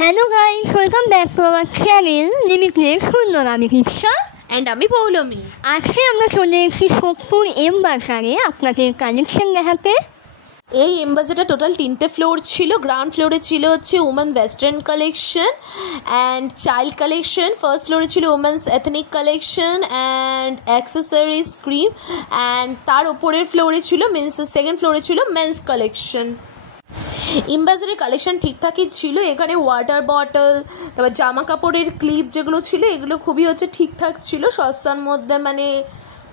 Hello guys, welcome back to our channel Limitless সুন্দর। আমি রিক্সা and আমি পৌলমি। আজকে আমরা চলে এসেছি সোদপুর এম বাজারে আপনাদের কালেকশন দেখাতে। এই এম বাজারটা টোটাল 3টে ফ্লোর ছিল। গ্রাউন্ড ফ্লোরে ছিল হচ্ছে women western collection and child collection. First ফ্লোরে ছিল women's ethnic collection and accessories cream and তার ওপরের ফ্লোরে ছিল সেকেন্ড ফ্লোরে ছিল মেন্স কালেকশন। এম বাজারের কালেকশন ঠিকঠাকই ছিল। এখানে ওয়াটার বটল, তারপর জামা কাপড়ের ক্লিপ যেগুলো ছিল এগুলো খুবই ঠিকঠাক ছিল, সস্তার মধ্যে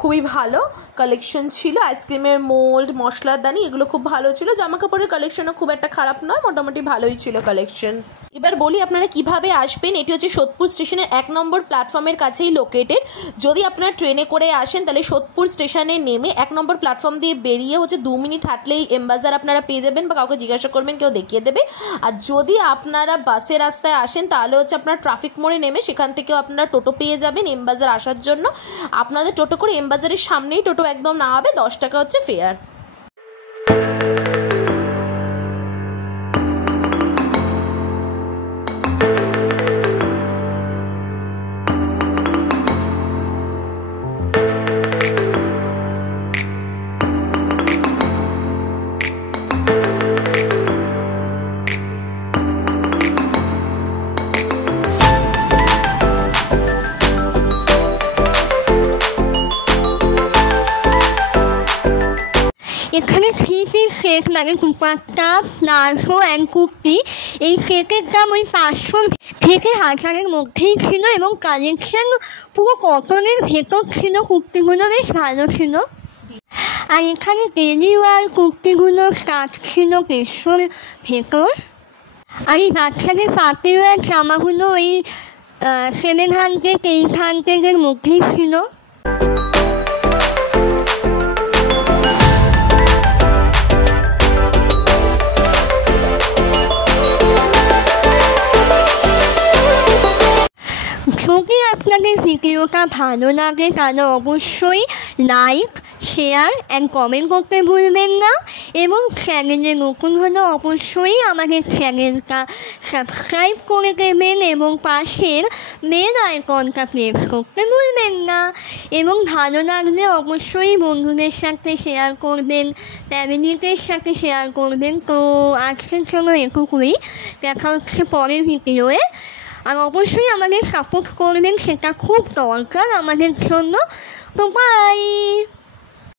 খুবই ভালো কালেকশন ছিল। আইসক্রিমের মোল্ড, মশলাদানি এগুলো খুব ভালো ছিল। জামা কাপড়ের কালেকশনও খুব একটা খারাপ নয়, মোটামুটি ভালোই ছিল কালেকশন। এবার বলি আপনারা কিভাবে আসবেন। এটি হচ্ছে সোদপুর স্টেশনের 1 নম্বর প্ল্যাটফর্মের কাছেই লোকেটেড। যদি আপনারা ট্রেনে করে আসেন তাহলে সোদপুর স্টেশনে নেমে 1 নম্বর প্ল্যাটফর্ম দিয়ে বেরিয়ে 2 মিনিট হাঁটলেই এম বাজার আপনারা পেয়ে যাবেন, বা কাউকে জিজ্ঞাসা করবেন, কেউ দেখিয়ে দেবে। আর যদি আপনারা বাসের রাস্তায় আসেন তাহলে আপনারা ট্রাফিক মোড়ে নেমে সেখান থেকেও আপনারা টোটো পেয়ে যাবেন এম বাজার আসার জন্য। আপনাদের টোটো করে এম বাজারের সামনেই টোটো একদম নামাবে, 10 টাকা হচ্ছে ফেয়ার। এখানে 3 পিস সেট মানে দুপাট্টা, প্লাজো অ্যান্ড কুর্তি, এই সেটের দাম ওই 500 থেকে 1000-এর মধ্যেই ছিল এবং কালেকশন পুরো কটনের ভেতর ছিল। কুর্তিগুলো বেশ ভালো ছিল। আর এখানে ডেলি ওয়ার কুর্তিগুলো স্টার্ট ছিল 500-র ভেতর। আর এই বাচ্চাদের পার্টি ওয়ার জামাগুলো ওই 700, 800-এর মধ্যেই ছিল। যদি আপনাদের ভিডিওটা ভালো লাগে তাহলে অবশ্যই লাইক, শেয়ার অ্যান্ড কমেন্ট করতে ভুলবেন না, এবং চ্যানেলে নতুন হলে অবশ্যই আমাদের চ্যানেলটা সাবস্ক্রাইব করে দেবেন এবং পাশের বেল আইকনটা প্রেস করতে ভুলবেন না। এবং ভালো লাগলে অবশ্যই বন্ধুদের সাথে শেয়ার করবেন, ফ্যামিলিদের সাথে শেয়ার করবেন। তো আজকের জন্য এটুকুই, দেখা হচ্ছে পরের ভিডিওয়ে। আর অবশ্যই আমাদের সাপোর্ট করবেন, সেটা খুব দরকার আমাদের জন্য। তো বাই।